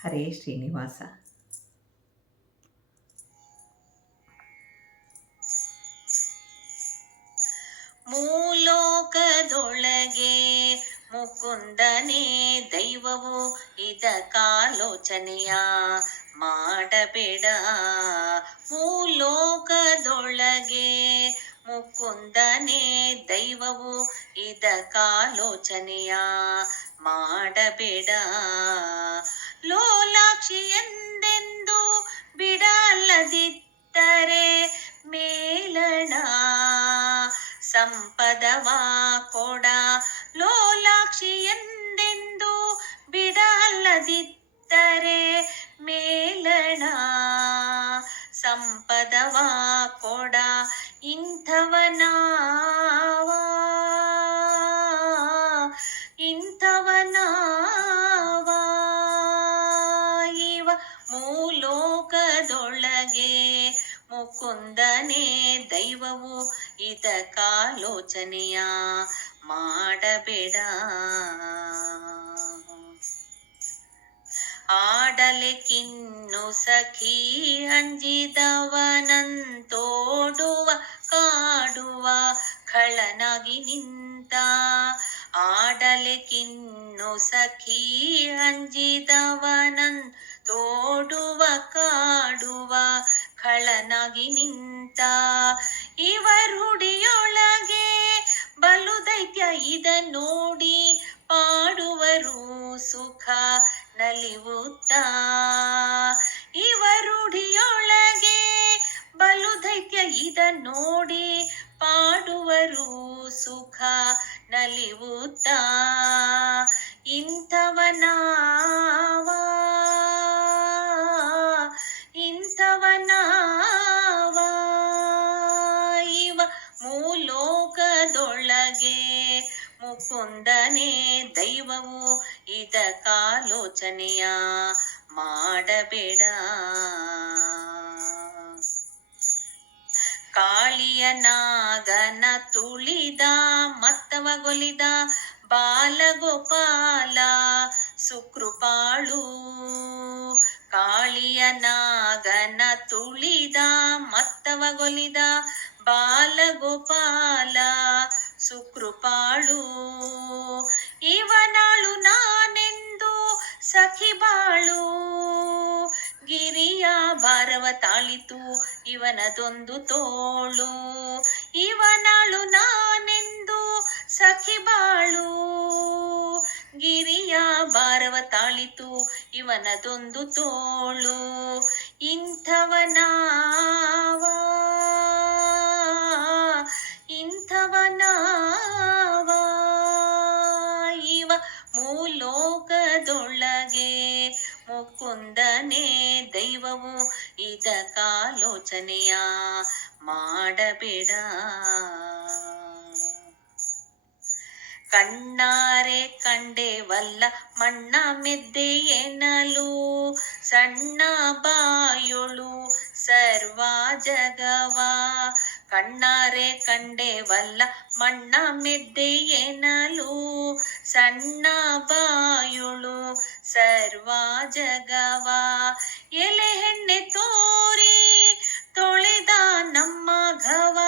ಹರೇ ಶ್ರೀನಿವಾಸ. ಮೂಲೋಕದೊಳಗೆ ಮುಕುಂದನೇ ದೈವವು, ಇದಕ್ಕಾಲೋಚನೆಯ ಮಾಡಬೇಡ. ಮೂಲೋಕದೊಳಗೆ ಮುಕುಂದನೇ ದೈವವು, ಇದಕ್ಕಾಲೋಚನೆಯ ಮಾಡಬೇಡ. ಲೋಲಾಕ್ಷಿ ಎಂದೆಂದು ಬಿಡಲ್ಲದಿದ್ದರೆ ಮೇಲಣ ಸಂಪದವ ಕೊಡ. ಲೋಲಾಕ್ಷಿ ಎಂದೆಂದು ಬಿಡಲ್ಲದಿದ್ದರೆ ಮೇಲಣ ಸಂಪದವ ಕೊಡ. ಇಂಥವನಾವ ಇವ ಮೂಲೋಕದೊಳಗೆ ಮುಕುಂದನೇ ದೈವವು, ಇದಕ್ಕಾಲೋಚನೆಯ ಮಾಡಬೇಡ. ಆಡಲಿಕ್ಕಿನ್ನು ಸಖಿ ಅಂಜಿದವನಂತೋಡುವ ಕಾಡುವ ಖಳನಾಗಿ ನಿಂತ. ಆಡಲಿಕ್ಕಿನ್ನು ಸಖಿ ಅಂಜಿದವನಂತೋಡುವ ಕಾಡುವ ಖಳನಾಗಿ ನಿಂತ. ಇವರುಡಿಯೊಳಗೆ ಬಲು ದೈತ್ಯ ಇದ ನೋಡಿ ಪಾಡುವರು ಸುಖ ನಲಿವುತ್ತ. ಇವರುಡಿಯೊಳಗೆ ಬಲು ದೈತ್ಯ ಇದ ನೋಡಿ ಪಾಡುವರು ಸುಖ ನಲಿವುತ್ತ. ಇಂಥವನಾವ ಇವ ಮೂಲೋಕದೊಳಗೆ ಮುಕುಂದನೇ ದೈವವು, ಇದಕ್ಕಾಲೋಚನೆಯ ಮಾಡಬೇಡ. ಕಾಳಿಯ ನಾಗನ ತುಳಿದ ಮತ್ತವಗೊಲಿದ ಬಾಲಗೋಪಾಲ ಸುಕೃಪಾಳು. ಕಾಳಿಯ ನಾಗನ ತುಳಿದ ಮತ್ತವಗೊಲಿದ ಬಾಲಗೋಪಾಲ ಸುಕೃಪಾಳು. ಇವನಾಳು ನಾನೆಂದು ಸಖಿ ಬಾಳು, ಗಿರಿಯ ಭಾರವ ತಾಳಿತು ಇವನದೊಂದು ತೋಳು. ಇವನಾಳು ನಾನೆಂದು ಸಖಿ ಬಾಳು, ಗಿರಿಯ ಭಾರವ ತಾಳಿತು ಇವನದೊಂದು ತೋಳು. ಇಂಥವನಾವ ಇವ ಮೂಲೋಕದೊಳಗೆ ಮುಕುಂದನೇ ದೈವವು, ಇದಕ್ಕಾಲೋಚನೆಯ ಮಾಡಬೇಡ. ಕಣ್ಣಾರೆ ಕಂಡೆವಲ್ಲ ಮಣ್ಣ ಮೆದ್ದೆ ಎನ್ನಲು, ಸಣ್ಣ ಬಾಯೊಳು ಸರ್ವ ಜಗವ. ಕಣ್ಣಾರೆ ಕಂಡೆವಲ್ಲ ಮಣ್ಣ ಮೆದ್ದೆ ಎನ್ನಲು, ಸಣ್ಣ ಬಾಯೊಳು ಸರ್ವ ಜಗವ. ಎಲೆ ಹೆಣ್ಣೆ ತೋರಿ ತೊಳೆದ ನಮ್ಮ ಘವ,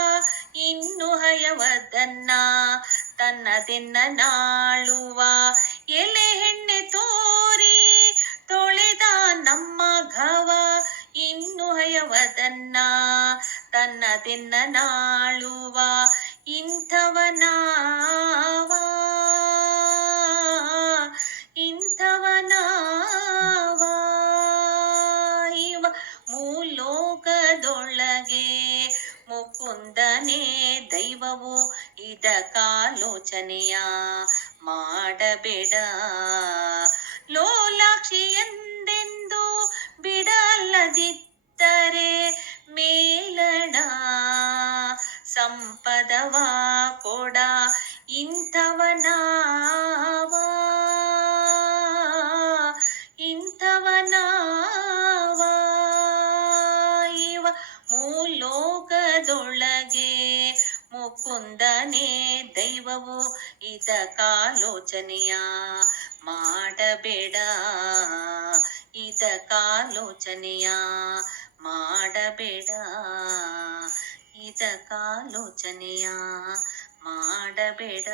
ಇನ್ನು ಹಯವದನ್ನ ತನ್ನದೆನ್ನ ನಾಳುವ. ಎಲೆ ಹೆಣ್ಣೆ ತೋರಿ ತೊಳೆದ ನಮ್ಮ ಘವ, ಇನ್ನು ಹಯವದನ್ನ ತನ್ನದೆನ್ನ ನಾಳುವ. ಇಂಥವನಾವ ಇವ ಮೂಲೋಕದೊಳಗೆ ಮುಕುಂದನೇ ದೈವವು, ಇದಕ್ಕಾಲೋಚನೆಯ ಮಾಡಬೇಡ. ಲೋಲಾಕ್ಷಿ ಎಂದೆಂದು ಬಿಡಲ್ಲದಿದ್ದರೆ ಮೇಲಣ ಸಂಪದವ ಕೊಡ. ಇಂಥವನಾವ ಇವ ಮೂಲೋಕದೊಳಗೆ ಮುಕುಂದನೇ ದೈವವು, ಇದಕ್ಕಾಲೋಚನೆಯ ಮಾಡಬೇಡ. ಇದಕ್ಕಾಲೋಚನೆಯ ಮಾಡಬೇಡ, ಇದಕ್ಕಾಲೋಚನೆಯ ಮಾಡಬೇಡ.